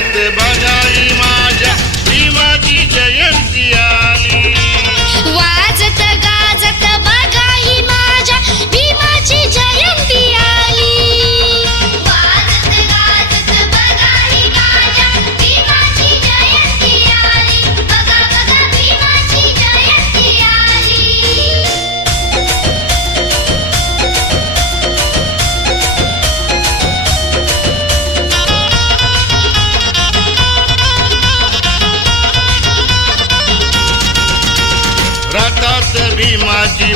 गाजत बघाई माझ्या भीमाची जयंती आली. वाजत गाजत बघाई माझ्या भीमाची जयंती आली. वाजत गाजत बघाई माझ्या भीमाची जयंती आली. बघा बघा भीमाची जयंती आली. रथात भीमाची